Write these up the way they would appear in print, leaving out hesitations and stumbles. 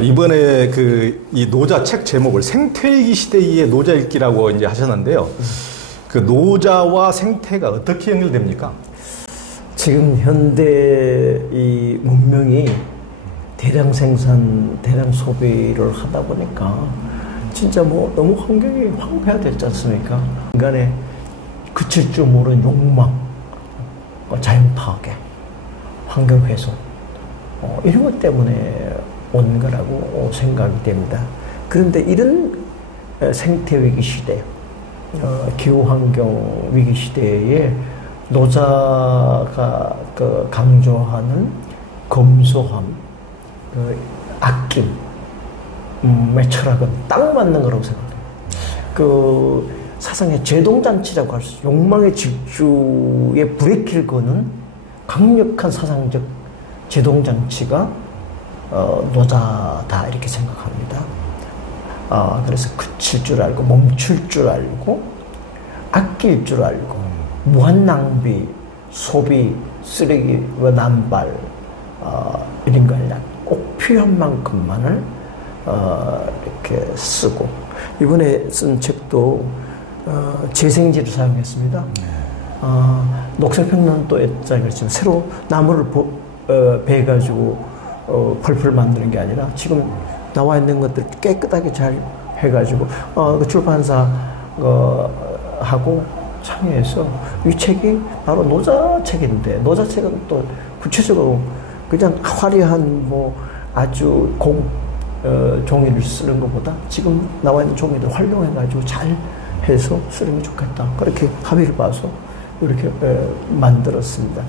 이번에 이 노자 책 제목을 생태위기 시대의 노자읽기라고 이제 하셨는데요. 그 노자와 생태가 어떻게 연결됩니까? 지금 현대 이 문명이 대량 생산, 대량 소비를 하다 보니까 진짜 뭐 너무 환경이 황폐화됐지 않습니까? 인간의 그칠 줄 모르는 욕망, 자연 파괴, 환경 훼손, 이런 것 때문에 온 거라고 생각이 됩니다. 그런데 이런 생태 위기 시대, 기후 환경 위기 시대에 노자가 강조하는 검소함, 아낌의 철학은 딱 맞는 거라고 생각합니다. 사상의 제동장치라고 할 수 있어요. 욕망의 질주에 브레이크를 거는 강력한 사상적 제동장치가 노자다 이렇게 생각합니다. 그래서 그칠 줄 알고 멈출 줄 알고 아낄 줄 알고 무한 낭비, 소비, 쓰레기와 남발 이런 거 아니라 꼭 필요한 만큼만을 이렇게 쓰고 이번에 쓴 책도 재생지를 사용했습니다. 녹색평론도에 그렇지만 새로 나무를 베가지고 펄펄 만드는 게 아니라 지금 나와 있는 것들 깨끗하게 잘 해가지고 그 출판사 하고 참여해서 이 책이 바로 노자 책인데 노자 책은 또 구체적으로 그냥 화려한 뭐 아주 종이를 쓰는 것보다 지금 나와 있는 종이들 활용해가지고 잘 해서 쓰는 게 좋겠다. 그렇게 합의를 봐서 이렇게 만들었습니다.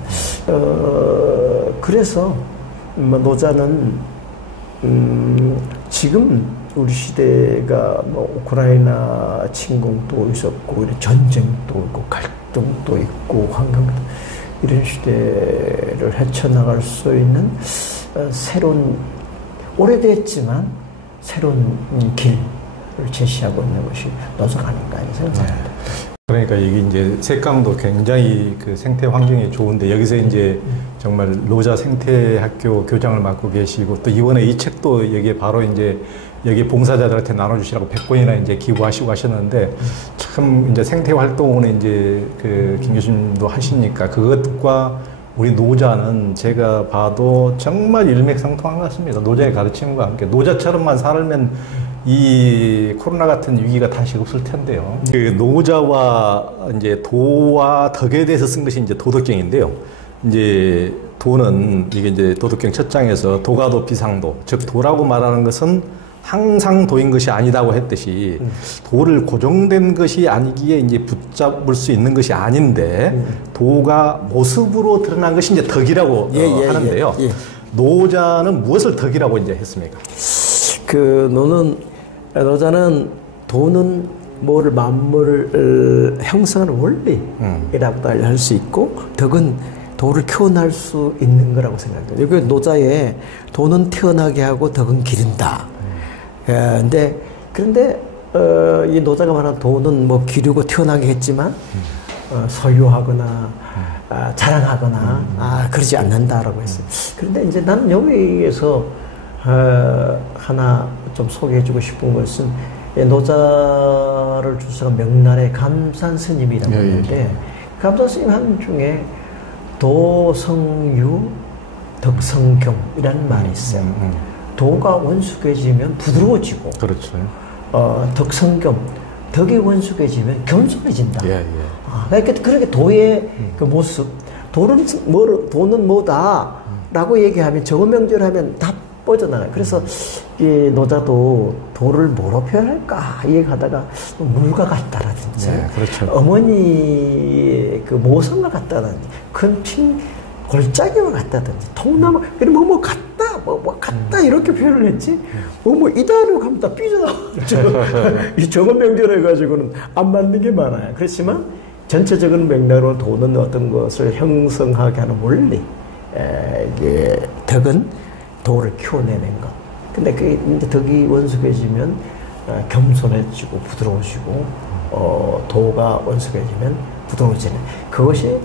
그래서 노자는 지금 우리 시대가 뭐 우크라이나 침공도 있었고 전쟁도 있고 갈등도 있고 환경 이런 시대를 헤쳐나갈 수 있는 새로운 오래됐지만 새로운 길을 제시하고 있는 것이 노자가 아닌가 생각합니다. 그러니까 이게 이제 색강도 굉장히 그 생태 환경이 좋은데 여기서 이제 정말 노자 생태학교 교장을 맡고 계시고 또 이번에 이 책도 여기에 바로 이제 여기 봉사자들한테 나눠주시라고 100권이나 이제 기부하시고 하셨는데 참 이제 생태 활동은 이제 김 교수님도 하시니까 그것과 우리 노자는 제가 봐도 정말 일맥상통한 것 같습니다. 노자의 가르침과 함께 노자처럼만 살면 이 코로나 같은 위기가 다시 없을 텐데요. 그 노자와 이제 도와 덕에 대해서 쓴 것이 이제 도덕경인데요. 이제 도는 이게 이제 도덕경 첫 장에서 도가도 비상도, 즉 도라고 말하는 것은 항상 도인 것이 아니다고 했듯이 도를 고정된 것이 아니기에 이제 붙잡을 수 있는 것이 아닌데 도가 모습으로 드러난 것이 이제 덕이라고 하는데요. 노자는 무엇을 덕이라고 이제 했습니까? 노자는 도는 뭐를 만물을 형성하는 원리라고도 할 수 있고 덕은 도를 키워날 수 있는 거라고 생각해요. 여기 노자에 도는 태어나게 하고 덕은 기른다. 그런데 이 노자가 말하는 도는 뭐 기르고 태어나게 했지만 소유하거나 자랑하거나 그러지 않는다라고 했어요. 그런데 이제 나는 여기에서 하나 좀 소개해주고 싶은 것은 노자를 주석한 명날의 감산 스님이라고 하는데 감산 스님 한 중에 도성유 덕성겸이라는 말이 있어요. 도가 원숙해지면 부드러워지고 그렇죠. 덕성겸 덕이 원숙해지면 겸손해진다. 그러니까 그렇게 도의 그 모습 도는 뭐다라고 얘기하면 정언명절하면 다 뻗어나가요. 그래서 이 노자도 도를 뭐로 표현할까 얘기하다가 물과 같다라든지 그렇죠. 어머니 그 모성과 같다든지 큰 골짜기와 같다든지 통나무 그리고 뭐 같다 뭐 같다 이렇게 표현을 했지 뭐 이다로 가면 다 삐져나와. 이 정언명절해 가지고는 안 맞는 게 많아요. 그렇지만 전체적인 맥락으로 도는 어떤 것을 형성하게 하는 원리, 덕은 도를 키워내는 것. 근데 그 이제 덕이 원숙해지면 겸손해지고 부드러워지고, 도가 원숙해지면 부드러워지는 그것이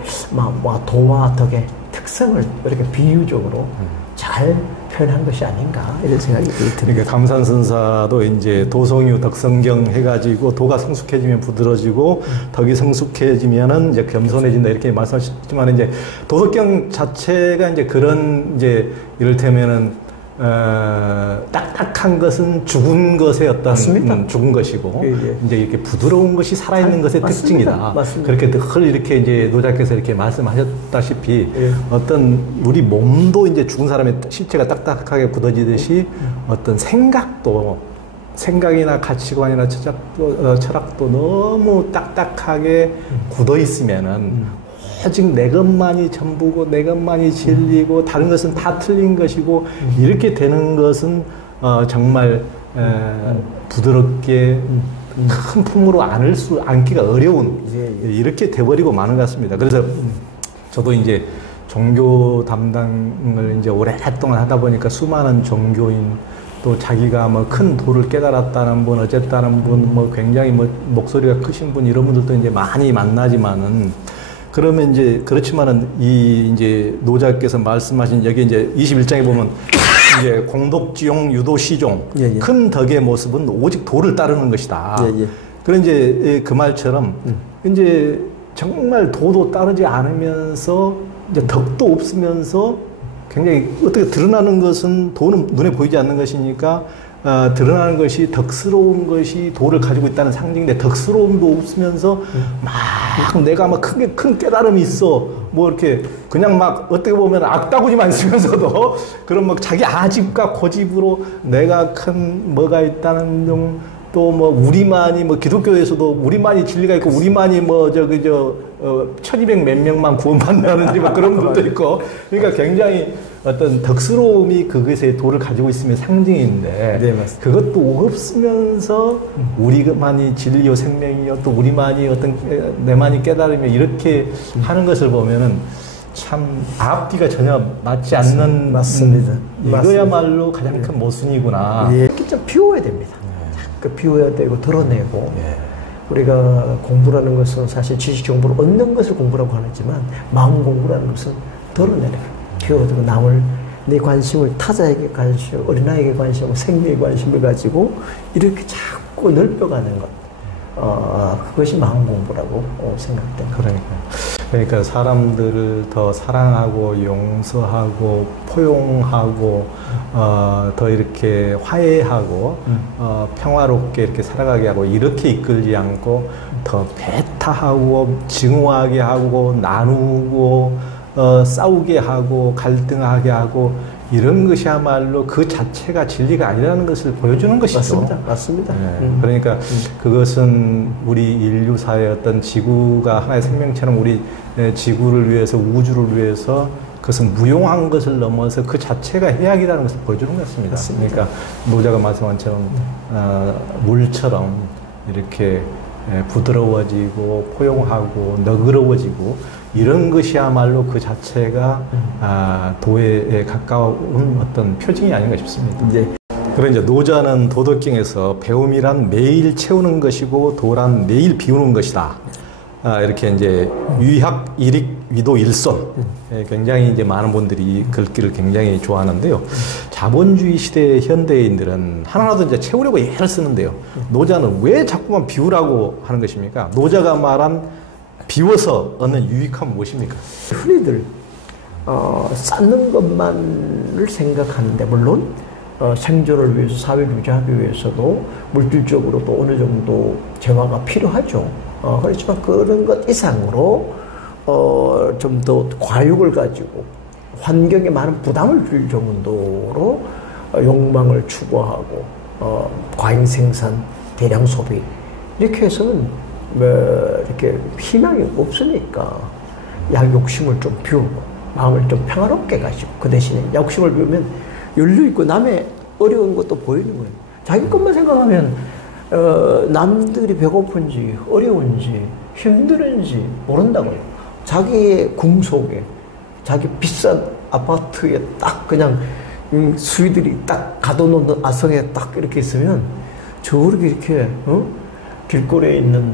도와 덕의 특성을 이렇게 비유적으로 잘 표현한 것이 아닌가 이런 생각이 듭니다. 그러니까 감산선사도 이제 도성유 덕성경 해가지고 도가 성숙해지면 부드러지고 덕이 성숙해지면은 이제 겸손해진다 이렇게 말씀하셨지만 이제 도덕경 자체가 이제 그런 이제 이를테면은 딱딱한 것은 죽은 것의 어떤 죽은 것이고 예. 이제 이렇게 부드러운 것이 살아있는 것의 맞습니다. 특징이다. 맞습니다. 그렇게 늘 이렇게 이제 노자께서 이렇게 말씀하셨다시피 예. 어떤 우리 몸도 이제 죽은 사람의 실체가 딱딱하게 굳어지듯이 어떤 생각이나 가치관이나 철학도 너무 딱딱하게 굳어 있으면은 오직 내 것만이 전부고 내 것만이 진리고 다른 것은 다 틀린 것이고 이렇게 되는 것은 정말 부드럽게 큰 품으로 안기가 어려운 이렇게 돼버리고 마는 것 같습니다. 그래서 저도 이제 종교 담당을 이제 오랫동안 하다 보니까 수많은 종교인 또 자기가 뭐 큰 도를 깨달았다는 분, 어쨌다는 분, 뭐 굉장히 뭐 목소리가 크신 분 이런 분들도 이제 많이 만나지만은 그러면 이제 그렇지만은 이 이제 노자께서 말씀하신 여기 이제 21장에 보면 이제 공덕지용 유도시종 예. 큰 덕의 모습은 오직 도를 따르는 것이다. 예. 그런 이제 그 말처럼 이제 정말 도도 따르지 않으면서 이제 덕도 없으면서 굉장히 어떻게 드러나는 것은 도는 눈에 보이지 않는 것이니까 드러나는 것이 덕스러운 것이 도를 가지고 있다는 상징인데 덕스러움도 없으면서 막 내가 막 큰 깨달음이 있어 뭐 이렇게 그냥 막 어떻게 보면 악다구니만 있으면서도 그런 막 자기 아집과 고집으로 내가 큰 뭐가 있다는 등 또 뭐 우리만이 뭐 기독교에서도 우리만이 진리가 있고 우리만이 뭐 1200 몇 명만 구원받는다든지 막 그런 분도 있고 그러니까 굉장히 어떤 덕스러움이 그것의 도를 가지고 있으면 상징인데 네, 맞습니다. 그것도 없으면서 우리만이 진리요 생명이요 또 우리만이 어떤 내만이 깨달으며 이렇게 하는 것을 보면은 참 앞뒤가 전혀 맞지 않는 맞습니다. 이거야말로 가장 큰 모순이구나. 예. 이렇게 좀 비워야 됩니다. 그 비워야 되고 드러내고 예. 우리가 공부라는 것은 사실 지식 정보를 얻는 것을 공부라고 하지만 마음 공부라는 것은 드러내는 비워두고 남을 내 관심을 타자에게 관심, 어린아이에게 관심하고 생명에 관심을 가지고 이렇게 자꾸 넓혀가는 것. 그것이 마음 공부라고 생각됩니다. 그러니까 사람들을 더 사랑하고 용서하고 포용하고 더 이렇게 화해하고 평화롭게 이렇게 살아가게 하고 이렇게 이끌지 않고 더 배타하고 증오하게 하고 나누고 싸우게 하고 갈등하게 하고 이런 것이야말로 그 자체가 진리가 아니라는 것을 보여주는 것이죠. 맞습니다. 네. 그러니까 그것은 우리 인류사의 어떤 지구가 하나의 생명처럼 우리 지구를 위해서 우주를 위해서 그것은 무용한 것을 넘어서 그 자체가 해악이라는 것을 보여주는 것 같습니다. 맞습니다. 그러니까 노자가 말씀한 것처럼 물처럼 이렇게 부드러워지고 포용하고 너그러워지고 이런 것이야말로 그 자체가 도에 가까운 어떤 표징이 아닌가 싶습니다. 네. 그런 이제 노자는 도덕경에서 배움이란 매일 채우는 것이고 도란 매일 비우는 것이다. 이렇게 이제 위학, 일익, 위도, 일손. 굉장히 이제 많은 분들이 글귀를 굉장히 좋아하는데요. 자본주의 시대의 현대인들은 하나라도 이제 채우려고 애를 쓰는데요. 노자는 왜 자꾸만 비우라고 하는 것입니까? 노자가 말한 비워서 얻는 유익함은 무엇입니까? 흔히들 쌓는 것만을 생각하는데 물론 생존을 위해서 사회를 유지하기 위해서도 물질적으로도 어느 정도 재화가 필요하죠. 그렇지만 그런 것 이상으로 좀 더 과욕을 가지고 환경에 많은 부담을 줄 정도로 욕망을 추구하고 과잉 생산, 대량 소비 이렇게 해서는 이렇게 희망이 없으니까 욕심을 좀 비우고 마음을 좀 평화롭게 가지고 그 대신에 욕심을 비우면 열려있고 남의 어려운 것도 보이는 거예요. 자기 것만 생각하면 남들이 배고픈지 어려운지 힘든지 모른다고요. 자기의 궁 속에 자기 비싼 아파트에 딱 그냥 수위들이 딱 가둬놓는 아성에 딱 이렇게 있으면 저렇게 이렇게 길거리에 있는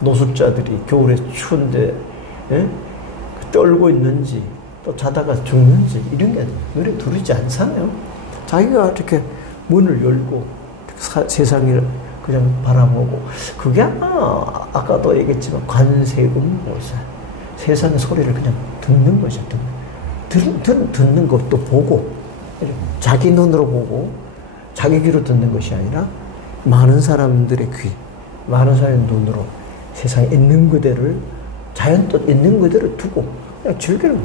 노숙자들이 겨울에 추운데 떨고 있는지 또 자다가 죽는지 이런 게 눈에 들어오지 않잖아요. 자기가 이렇게 문을 열고 세상을 그냥 바라보고 그게 아마 아까도 얘기했지만 관세음보살 세상의 소리를 그냥 듣는 것이죠. 듣는 것도 보고 자기 눈으로 보고 자기 귀로 듣는 것이 아니라 많은 사람들의 귀, 많은 사람의 눈으로 세상에 있는 그대를 자연 또 있는 그대로 두고 그냥 즐기는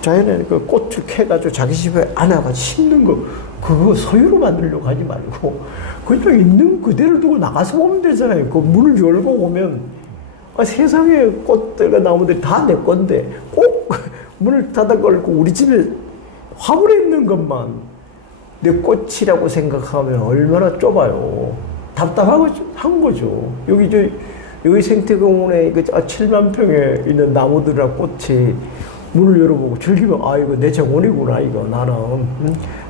자연에 그 꽃을 캐가지고 자기 집에 안아가지고 심는 거 그거 소유로 만들려고 하지 말고 그냥 있는 그대로 두고 나가서 보면 되잖아요. 그 문을 열고 보면 세상에 꽃들과 나무들이 다 내 건데 꼭 문을 닫아 걸고 우리 집에 화분에 있는 것만 내 꽃이라고 생각하면 얼마나 좁아요. 답답하고 한 거죠. 여기 생태공원에 7만 평에 있는 나무들이랑 꽃이 문을 열어보고 즐기면 이거 내 정원이구나 이거 나는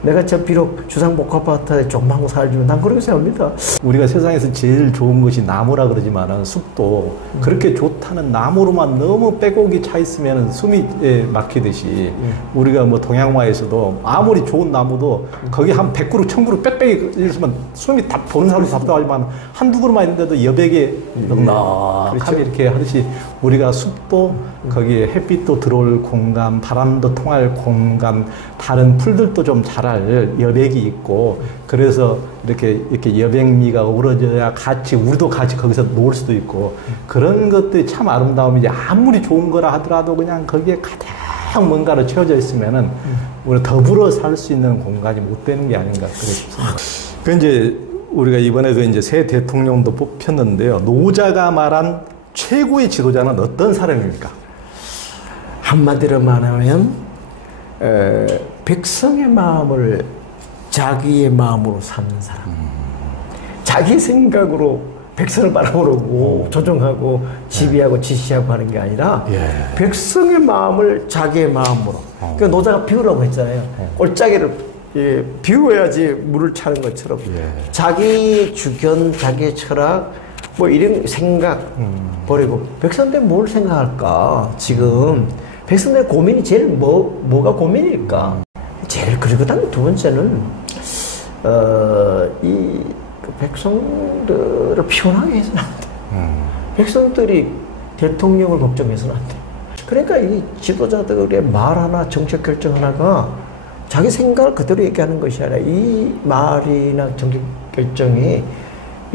내가 저 비록 주상복합아파트에 조그만 거 살지만 난 그렇게 생각합니다. 우리가 세상에서 제일 좋은 것이 나무라 그러지만은 숲도 그렇게 좋다는 나무로만 너무 빼곡이 차 있으면 숨이 막히듯이 우리가 뭐 동양화에서도 아무리 좋은 나무도 거기 한 100그루 1000그루 빽빽이 있으면 숨이 다 보는 사람도 답답하지만 한두 그루만 있는데도 여백에 넉넉하게 이렇게 하듯이 우리가 숲도 거기에 햇빛도 들어올 공간, 바람도 통할 공간, 다른 풀들도 좀 자랄 여백이 있고 그래서 이렇게 여백미가 어우러져야 같이 우리도 같이 거기서 놀 수도 있고 그런 것들이 참 아름다움이지 아무리 좋은 거라 하더라도 그냥 거기에 가득 뭔가로 채워져 있으면은 우리 더불어 살 수 있는 공간이 못 되는 게 아닌가 그래 싶습니다. 그 이제 우리가 이번에도 이제 새 대통령도 뽑혔는데요. 노자가 말한 최고의 지도자는 어떤 사람입니까? 한마디로 말하면 백성의 마음을 자기의 마음으로 사는 사람. 자기 생각으로 백성을 바라보고 조종하고 지휘하고 지시하고 하는 게 아니라 백성의 마음을 자기의 마음으로. 그러니까 노자가 비우라고 했잖아요. 골짜기를 비워야지 물을 차는 것처럼 자기 주견, 자기 철학 뭐 이런 생각 버리고 백성들 뭘 생각할까? 지금 백성들의 고민이 제일 뭐가 고민일까? 제일 그리고 두 번째는 그 백성들을 피곤하게 해서는 안 돼. 백성들이 대통령을 걱정해서는 안 돼. 그러니까 이 지도자들의 말 하나, 정책 결정 하나가 자기 생각을 그대로 얘기하는 것이 아니라 이 말이나 정책 결정이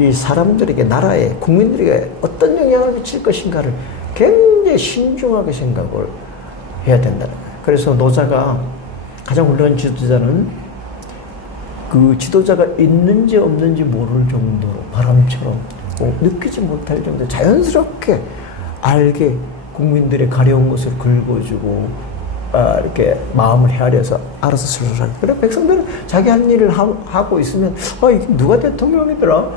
이 사람들에게, 나라에, 국민들에게 어떤 영향을 미칠 것인가를 굉장히 신중하게 생각을 해야 된다는 거예요. 그래서 노자가 가장 훌륭한 지도자는 그 지도자가 있는지 없는지 모를 정도로 바람처럼 느끼지 못할 정도로 자연스럽게 알게 국민들의 가려운 것을 긁어주고 이렇게 마음을 헤아려서 알아서 슬슬 하는. 그래 백성들은 자기 할 일을 하고 있으면 이게 누가 대통령이더라?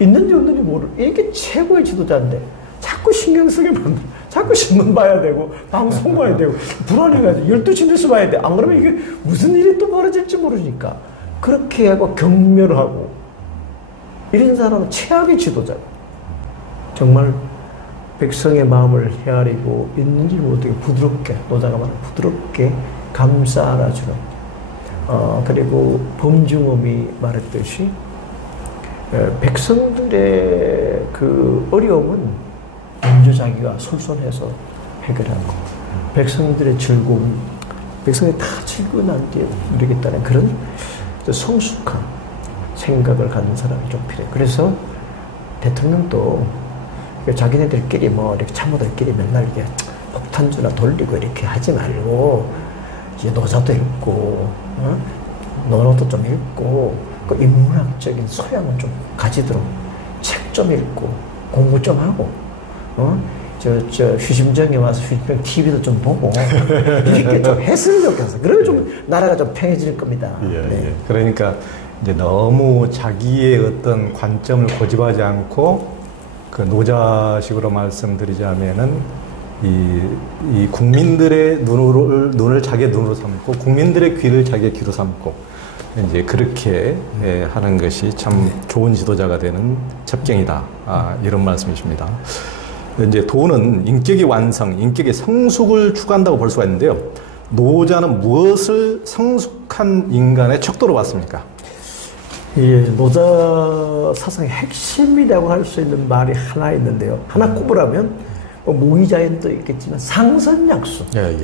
있는지 없는지 모를. 이게 최고의 지도자인데 자꾸 신경 쓰게 만들어. 자꾸 신문 봐야 되고 방송 봐야 되고 불안해가지고 12시 뉴스 봐야 돼. 안 그러면 이게 무슨 일이 또 벌어질지 모르니까 그렇게 하고 경멸하고 이런 사람은 최악의 지도자. 정말 백성의 마음을 헤아리고 있는지 못하게 부드럽게, 노자가 말한 부드럽게 감싸 안아주는 그리고 범중엄이 말했듯이 백성들의 그 어려움은 먼저 자기가 솔선해서 해결하는 거. 백성들의 즐거움, 백성이 다 즐거운 한게 누리겠다는 그런 성숙한 생각을 가진 사람이 좀 필요해요. 그래서 대통령도 자기네들끼리 이렇게 참모들끼리 맨날 이렇게 폭탄주나 돌리고 이렇게 하지 말고 이제 노자도 읽고 논어도 좀 읽고 그 인문학적인 소양을 좀 가지도록 책 좀 읽고 공부 좀 하고 휴심정에 와서 휴심정 TV도 좀 보고 이렇게 좀 했으면 좋겠어. 그러면 좀 나라가 좀 평해질 겁니다. 네. 그러니까 이제 너무 자기의 어떤 관점을 고집하지 않고 그 노자식으로 말씀드리자면은 이 국민들의 눈을 자기의 눈으로 삼고 국민들의 귀를 자기의 귀로 삼고 이제 그렇게 하는 것이 참 좋은 지도자가 되는 첩경이다. 이런 말씀이십니다. 이제 도는 인격의 완성, 인격의 성숙을 추구한다고 볼 수가 있는데요. 노자는 무엇을 성숙한 인간의 척도로 봤습니까? 예, 노자 사상의 핵심이라고 할 수 있는 말이 하나 있는데요. 하나 꼽으라면 뭐 무의자연도 있겠지만 상선약수. 예.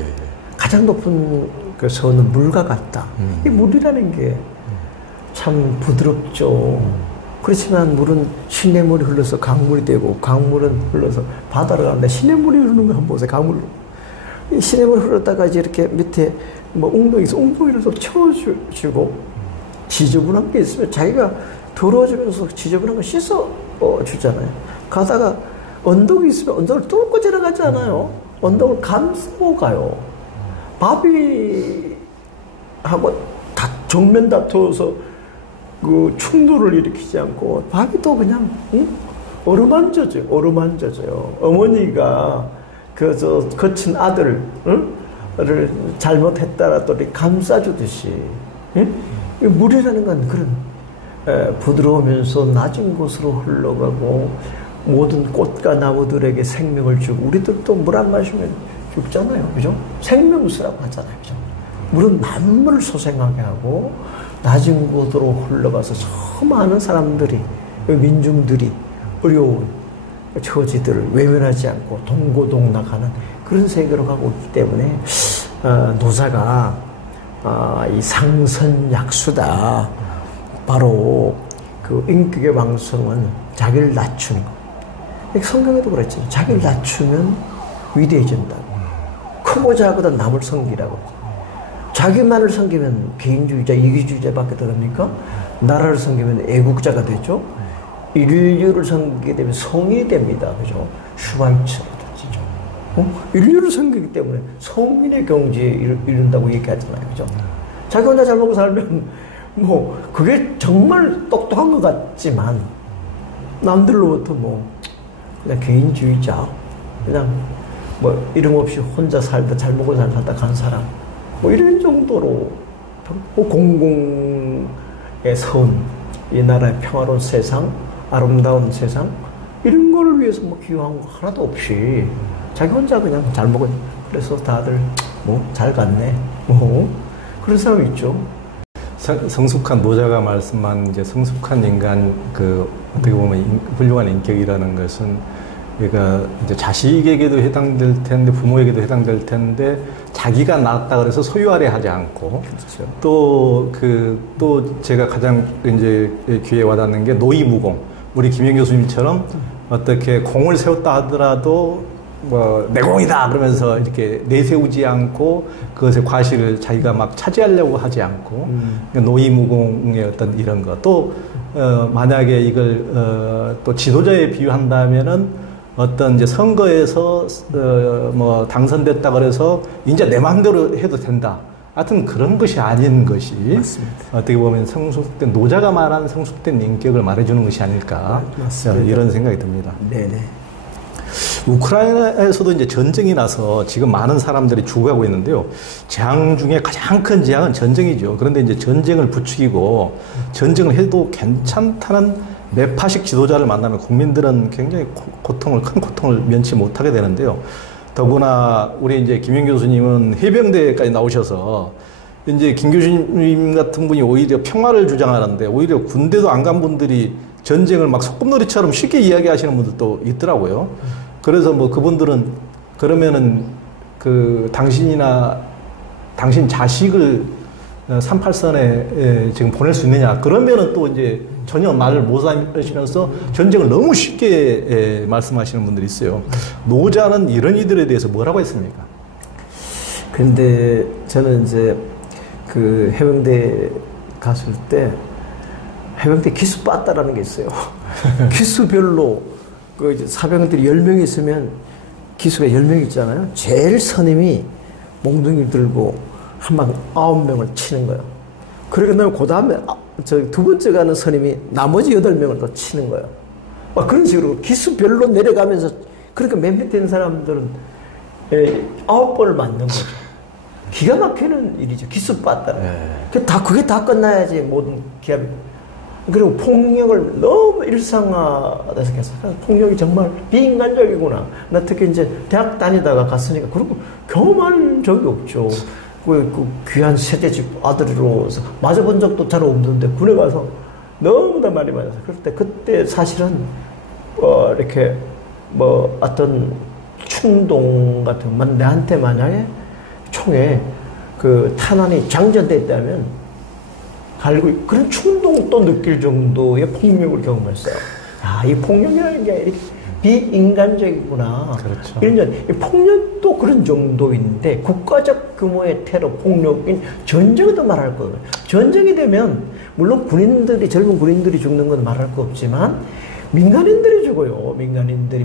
가장 높은 그 선은 물과 같다. 이 물이라는 게 참 부드럽죠. 그렇지만 물은 시냇물이 흘러서 강물이 되고 강물은 흘러서 바다로 가는데 시냇물이 흐르는 거 한번 보세요. 강물로. 이 시냇물 흘렀다가 이제 이렇게 밑에 뭐 웅덩이에서 웅덩이를 또 채워주고 지저분한 게 있으면 자기가 더러워지면서 지저분한 거 씻어 주잖아요. 가다가 언덕이 있으면 언덕을 뚫고 지나가지 않아요. 언덕을 감싸고 가요. 바위하고 다 정면 다투어서 그 충돌을 일으키지 않고 바위도 그냥 어루만져져요. 어머니가 그 거친 아들을 잘못했다라도 감싸주듯이 물이라는 건 그런 부드러우면서 낮은 곳으로 흘러가고 모든 꽃과 나무들에게 생명을 주고 우리들도 물 안 마시면 죽잖아요. 그죠? 생명수라고 하잖아요. 그죠? 물은 만물을 소생하게 하고 낮은 곳으로 흘러가서 저 많은 사람들이 민중들이 어려운 처지들을 외면하지 않고 동고동락하는 그런 세계로 가고 있기 때문에 노자가 이 상선약수다. 바로 그 인격의 왕성은 자기를 낮추는 거. 성경에도 그랬죠. 자기를 낮추면 위대해진다고. 크고 작고다 남을 섬기라고. 자기만을 섬기면 개인주의자, 이기주의자밖에 되니까 나라를 섬기면 애국자가 되죠. 인류를 섬기게 되면 성인이 됩니다. 그죠? 슈바이처라든지죠. 인류를 섬기기 때문에 성인의 경지에 이른다고 얘기하잖아요. 그죠? 자기 혼자 잘 먹고 살면 뭐 그게 정말 똑똑한 것 같지만 남들로부터 뭐 그냥 개인주의자, 그냥 뭐 이름 없이 혼자 살다 잘 먹고 살다 간 사람, 뭐 이런 정도로 공공의 선, 이 나라의 평화로운 세상, 아름다운 세상 이런 거를 위해서 뭐 기여한 거 하나도 없이 자기 혼자 그냥 잘 먹은. 그래서 다들 뭐 잘 갔네. 뭐 그런 사람이 있죠. 성숙한 노자가 말씀한 이제 성숙한 인간 그 어떻게 보면 훌륭한 인격이라는 것은 그러니까 이제 자식에게도 해당될 텐데 부모에게도 해당될 텐데 자기가 낳았다 그래서 소유하려 하지 않고 그렇죠. 또 제가 가장 이제 귀에 와닿는 게 노이무공. 우리 김영 교수님처럼 어떻게 공을 세웠다 하더라도 뭐 내 공이다 그러면서 이렇게 내세우지 않고 그것의 과실을 자기가 막 차지하려고 하지 않고 그러니까 노이무공의 어떤 이런 것 또 만약에 이걸 또 지도자에 비유한다면은 어떤 이제 선거에서 뭐 당선됐다 그래서 이제 내 마음대로 해도 된다. 하여튼 그런 것이 아닌 것이 맞습니다. 어떻게 보면 성숙된 노자가 말한 성숙된 인격을 말해주는 것이 아닐까 이런 생각이 듭니다. 네네. 우크라이나에서도 이제 전쟁이 나서 지금 많은 사람들이 죽어가고 있는데요. 재앙 중에 가장 큰 재앙은 전쟁이죠. 그런데 이제 전쟁을 부추기고 전쟁을 해도 괜찮다는 매파식 지도자를 만나면 국민들은 굉장히 큰 고통을 면치 못하게 되는데요. 더구나 우리 이제 김영 교수님은 해병대까지 나오셔서 이제 김 교수님 같은 분이 오히려 평화를 주장하는데 오히려 군대도 안 간 분들이 전쟁을 막 소꿉놀이처럼 쉽게 이야기하시는 분들도 있더라고요. 그래서 뭐 그분들은 그러면은 그 당신이나 당신 자식을 38선에 지금 보낼 수 있느냐. 그러면은 또 이제 전혀 말을 못 하시면서 전쟁을 너무 쉽게 말씀하시는 분들이 있어요. 노자는 이런 이들에 대해서 뭐라고 했습니까? 근데 저는 이제 그 해병대 갔을 때 해병대 기수 빠따라는 게 있어요. 기수별로 그 이제 사병들이 10명이 있으면 기수가 10명 있잖아요. 제일 선임이 몽둥이 들고 한 방 9명을 치는 거예요. 그러고 나면 그 다음에 저 두 번째 가는 선임이 나머지 8명을 또 치는 거예요. 막 그런 식으로 기수별로 내려가면서 그러니까 맨 밑에 있는 사람들은 9번을 맞는 거죠. 기가 막히는 일이죠. 기수 빠따라. 그게 다 끝나야지 모든 기합이. 그리고 폭력을 너무 일상화돼서 했어요. 폭력이 정말 비인간적이구나. 나 특히 이제 대학 다니다가 갔으니까 그런 거 경험한 적이 없죠. 그 귀한 세대집 아들로서 맞아본 적도 잘 없는데 군에 가서 너무나 많이 맞았어요. 그때 사실은 이렇게 뭐 어떤 충동 같은 건 내한테 만약에 총에 그 탄환이 장전됐다면 갈고 그런 충동도 느낄 정도의 폭력을 경험했어요. 이 폭력이라는 게 이렇게 비인간적이구나. 그렇죠. 이런 폭력도 그런 정도인데 국가적 규모의 테러 폭력인 전쟁도 말할 거예요. 전쟁이 되면 물론 젊은 군인들이 죽는 건 말할 거 없지만 민간인들이 죽어요.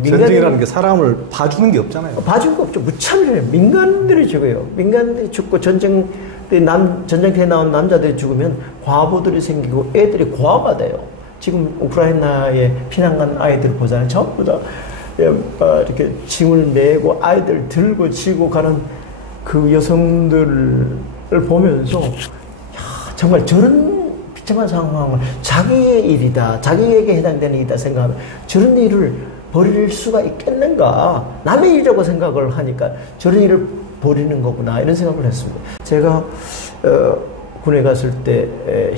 전쟁이라는 게 사람을 봐주는 게 없잖아요. 봐준 거 없죠. 무참해요. 민간인들이 죽어요. 민간인들이 죽고 전쟁터에 나온 남자들이 죽으면 과부들이 생기고 애들이 고아가 돼요. 지금 우크라이나에 피난 간 아이들 보잖아요. 전부 다 이렇게 짐을 메고 아이들 들고 지고 가는 그 여성들을 보면서 정말 저런 비참한 상황을 자기의 일이다, 자기에게 해당되는 일이다 생각하면 저런 일을 벌일 수가 있겠는가? 남의 일이라고 생각을 하니까 저런 일을 벌이는 거구나 이런 생각을 했습니다. 제가 군에 갔을 때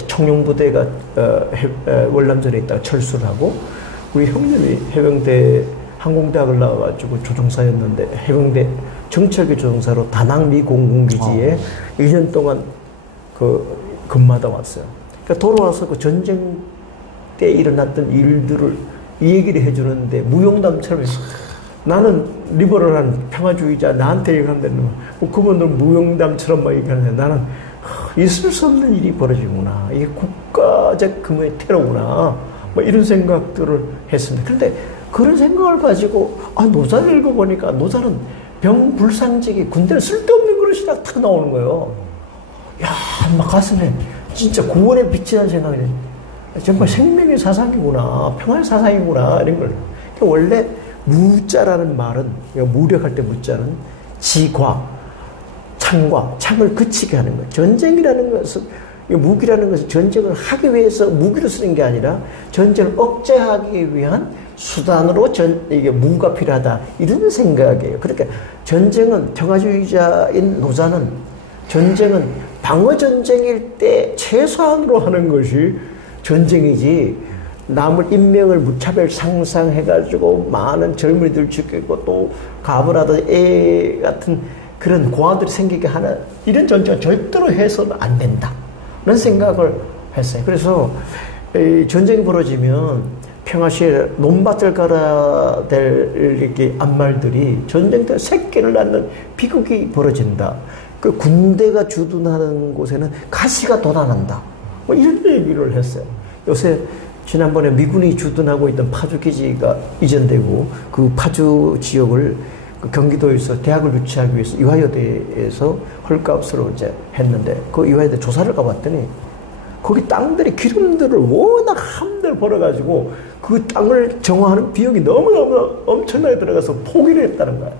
청룡부대가 월남전에 있다가 철수를 하고 우리 형님이 해병대 항공대학을 나와가지고 조종사였는데 해병대 정찰기 조종사로 다낭 미 공군기지에 1년 동안 근무하다 왔어요. 그러니까 돌아와서 그 전쟁 때 일어났던 일들을 이 얘기를 해주는데 무용담처럼 나는 리버럴한 평화주의자 나한테 얘기한다는 거 그분들은 무용담처럼 막 얘기하는데 나는 있을 수 없는 일이 벌어지구나. 이게 국가적 규모의 테러구나. 뭐 이런 생각들을 했습니다. 그런데 그런 생각을 가지고 노자를 읽어보니까 노자는 병불상직이 군대는 쓸데없는 그릇이라 탁 나오는 거예요. 막 가슴에 진짜 구원의 빛이라는 생각이 들어요. 정말 생명의 사상이구나. 평화의 사상이구나. 이런 걸. 원래 무자라는 말은 무력할 때 무자는 지과 창을 그치게 하는 거예요. 전쟁이라는 것은 무기라는 것은 전쟁을 하기 위해서 무기로 쓰는 게 아니라 전쟁을 억제하기 위한 수단으로 이게 무가 필요하다 이런 생각이에요. 그러니까 전쟁은 평화주의자인 노자는 전쟁은 방어 전쟁일 때 최소한으로 하는 것이 전쟁이지 남을 인명을 무차별 상상해가지고 많은 젊은이들 죽이고 또 가브라든 애 같은 그런 고아들이 생기게 하는 이런 전쟁은 절대로 해서는 안 된다. 그런 생각을 했어요. 그래서 이 전쟁이 벌어지면 평화시에 논밭을 갈아야 될 이렇게 암말들이 전쟁 때 새끼를 낳는 비극이 벌어진다. 그 군대가 주둔하는 곳에는 가시가 돋아난다. 뭐 이런 얘기를 했어요. 요새 지난번에 미군이 주둔하고 있던 파주 기지가 이전되고 그 파주 지역을 경기도에서 대학을 유치하기 위해서 이화여대에서 헐값으로 이제 했는데 그 이화여대 조사를 가봤더니 거기 땅들이 기름들을 워낙 함대로 벌어가지고 그 땅을 정화하는 비용이 너무너무 엄청나게 들어가서 포기를 했다는 거예요.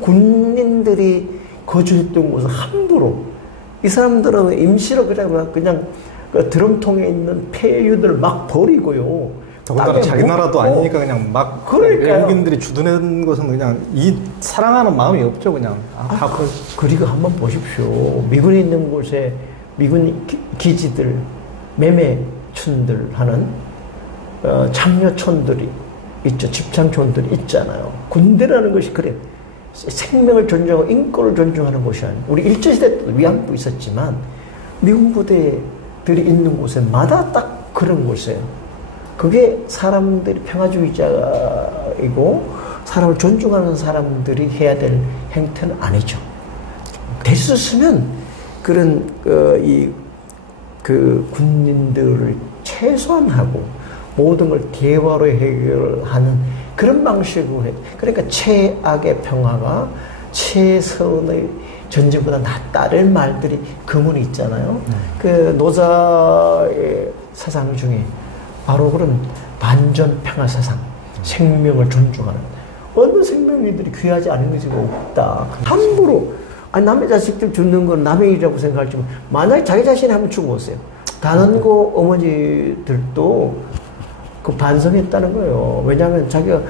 군인들이 거주했던 곳은 함부로 이 사람들은 임시로 그냥 그 드럼통에 있는 폐유들 막 버리고요. 더군다나 자기 나라도 아니니까 그냥 막 외국인들이 주둔한 것은 그냥 사랑하는 마음이 없죠. 그냥 그리고 한번 보십시오. 미군이 있는 곳에 미군 기지들 매매촌들 하는 참여촌들이 있죠. 집창촌들이 있잖아요. 군대라는 것이 그래 생명을 존중하고 인권을 존중하는 곳이 아니에요. 우리 일제시대 때도 위안부 있었지만 미군 부대들이 있는 곳에마다 딱 그런 곳이에요. 그게 사람들이 평화주의자이고 사람을 존중하는 사람들이 해야 될 행태는 아니죠. 됐었으면 그런 군인들을 최소한하고 모든 걸 대화로 해결하는 그런 방식으로 해. 그러니까 최악의 평화가 최선의 전쟁보다 낫다는 말들이 금은이 있잖아요. 그 노자의 사상 중에 바로 그런 반전 평화 사상, 생명을 존중하는 어느 생명이들이 귀하지 않은 것이 없다. 함부로 남의 자식들 죽는 건 남의 일이라고 생각하지만 만약에 자기 자신이 한번 죽었어요. 단원고 어머니들도 그 반성했다는 거예요. 왜냐하면 자기가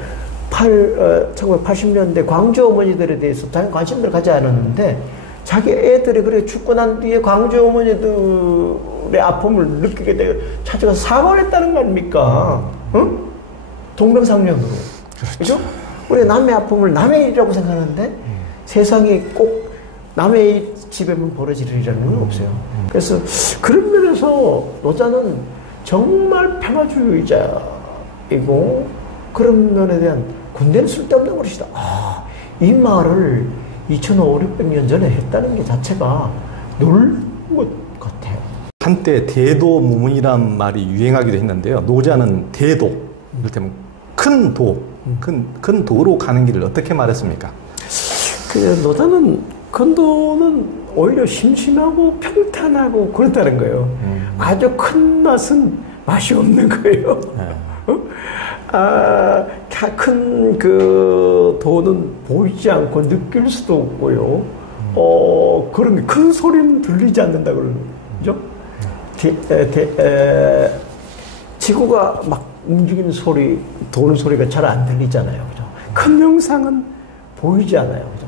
1980년대 광주 어머니들에 대해서 자기 관심을 가지 않았는데 자기 애들이 그래 죽고 난 뒤에 광주 어머니들의 아픔을 느끼게 되고 찾아가서 사과를 했다는 거 아닙니까? 응? 동병상련으로. 그렇죠? 우리 남의 아픔을 남의 일이라고 생각하는데 세상에 꼭 남의 집에만 벌어질 일이라는 건 없어요. 그래서 그런 면에서 노자는 정말 평화주의자이고 그런 면에 대한 군대는 쓸데없는 것이다. 이 말을 2500~600년 전에 했다는 게 자체가 놀라운 것 같아요. 한때 대도무문이란 말이 유행하기도 했는데요. 노자는 대도, 이를테면 큰 도, 큰 도로 가는 길을 어떻게 말했습니까? 노자는 건도는 오히려 심심하고 평탄하고 그렇다는 거예요. 아주 큰 맛은 맛이 없는 거예요. 큰 그 도는 보이지 않고 느낄 수도 없고요. 그런 게 큰 소리는 들리지 않는다 그러죠. 지구가 막 움직이는 소리, 도는 소리가 잘 안 들리잖아요. 그죠? 큰 영상은 보이지 않아요. 그죠?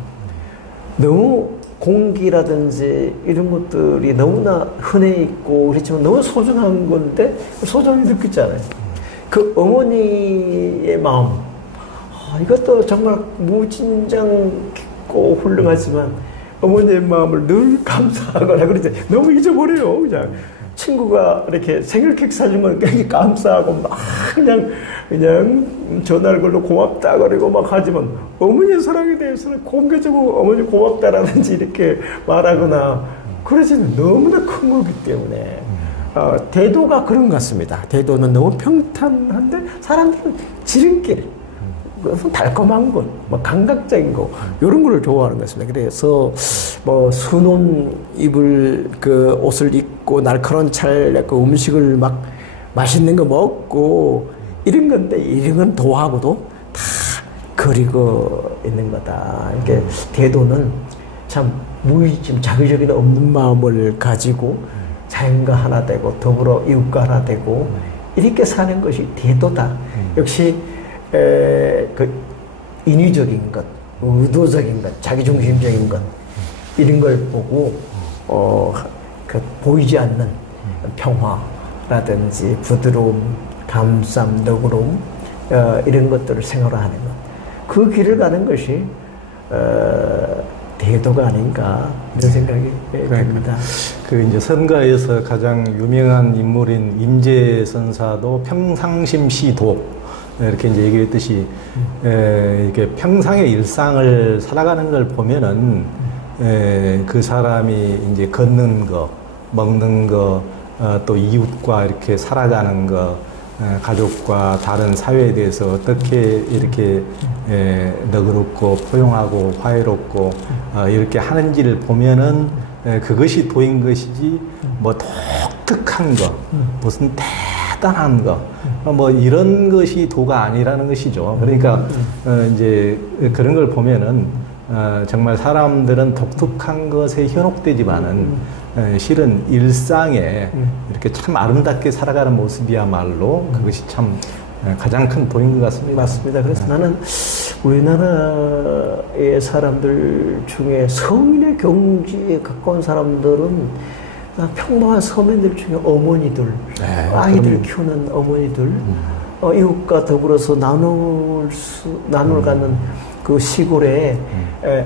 너무 공기라든지 이런 것들이 너무나 흔해 있고 그렇지만 너무 소중한 건데 소중히 느끼잖아요. 그 어머니의 마음, 이것도 정말 무진장 깊고 훌륭하지만 어머니의 마음을 늘 감사하거나 그러지 너무 잊어버려요. 그냥 친구가 이렇게 생일 케이크 사준 건 굉장히 감사하고 막 그냥 전화를 걸로 고맙다 그러고 막 하지만 어머니의 사랑에 대해서는 공개적으로 어머니 고맙다라든지 이렇게 말하거나 그러지는 너무나 큰 거기 때문에 대도가 그런 것 같습니다. 대도는 너무 평탄한데 사람들은 지름길, 달콤한 것, 뭐 감각적인 거 이런 걸 좋아하는 것 같습니다. 그래서 뭐 순온 입을 그 옷을 입고 날카로운 그 음식을 막 맛있는 거 먹고 이런 건데 이런 건 도하고도 다 그리고 있는 거다. 이게 대도는 참 무의심, 자기적인 없는 마음을 가지고 자연과 하나 되고 더불어 이웃과 하나 되고 이렇게 사는 것이 대도다. 역시 그 인위적인 것, 의도적인 것, 자기중심적인 것 이런 걸 보고 그 보이지 않는 평화라든지 부드러움, 감쌈, 너그러움 이런 것들을 생활하는 것. 그 길을 가는 것이 대도가 아닌가 이런 생각이 듭니다. 그 이제 선가에서 가장 유명한 인물인 임재선사도 평상심시도 이렇게 이제 얘기했듯이 이렇게 평상의 일상을 살아가는 걸 보면은 그 사람이 이제 걷는 거, 먹는 거, 또 이웃과 이렇게 살아가는 거, 가족과 다른 사회에 대해서 어떻게 이렇게 너그럽고 포용하고 화해롭고 이렇게 하는지를 보면은 그것이 도인 것이지 뭐 독특한 거, 무슨 대단한 거, 뭐 이런 것이 도가 아니라는 것이죠. 그러니까 이제 그런 걸 보면은 정말 사람들은 독특한 것에 현혹되지만은 실은 일상에 이렇게 참 아름답게 살아가는 모습이야말로 그것이 참 가장 큰 도인 것 같습니다. 맞습니다. 그래서 나는 우리나라의 사람들 중에 성인의 경지에 가까운 사람들은 평범한 서민들 중에 어머니들, 아이들 키우는 어머니들, 이웃과 더불어서 나눌 가는 그 시골의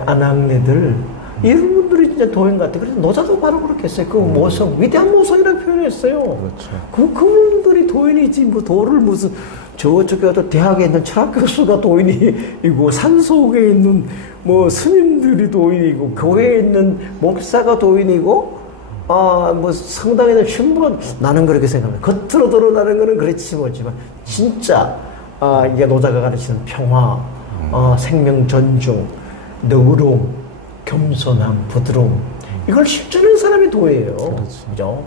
아낙네들, 이런 분들이 진짜 도인 같아요. 그래서 노자도 바로 그렇게 했어요. 그 모성, 위대한 모성이라고 표현했어요. 그렇죠. 그분들이 도인이지, 뭐 도를 무슨, 저쪽에 어떤 대학에 있는 철학 교수가 도인이고, 산속에 있는 뭐 스님들이 도인이고, 교회에 있는 목사가 도인이고, 뭐 성당에 있는 신부가, 나는 그렇게 생각합니다. 겉으로 드러나는 거는 그렇지 못지만, 진짜, 이게 노자가 가르치는 평화, 생명 존중, 너그러움, 겸손함, 부드러움, 이걸 실천하는 사람이 도예요. 그렇죠. 그죠?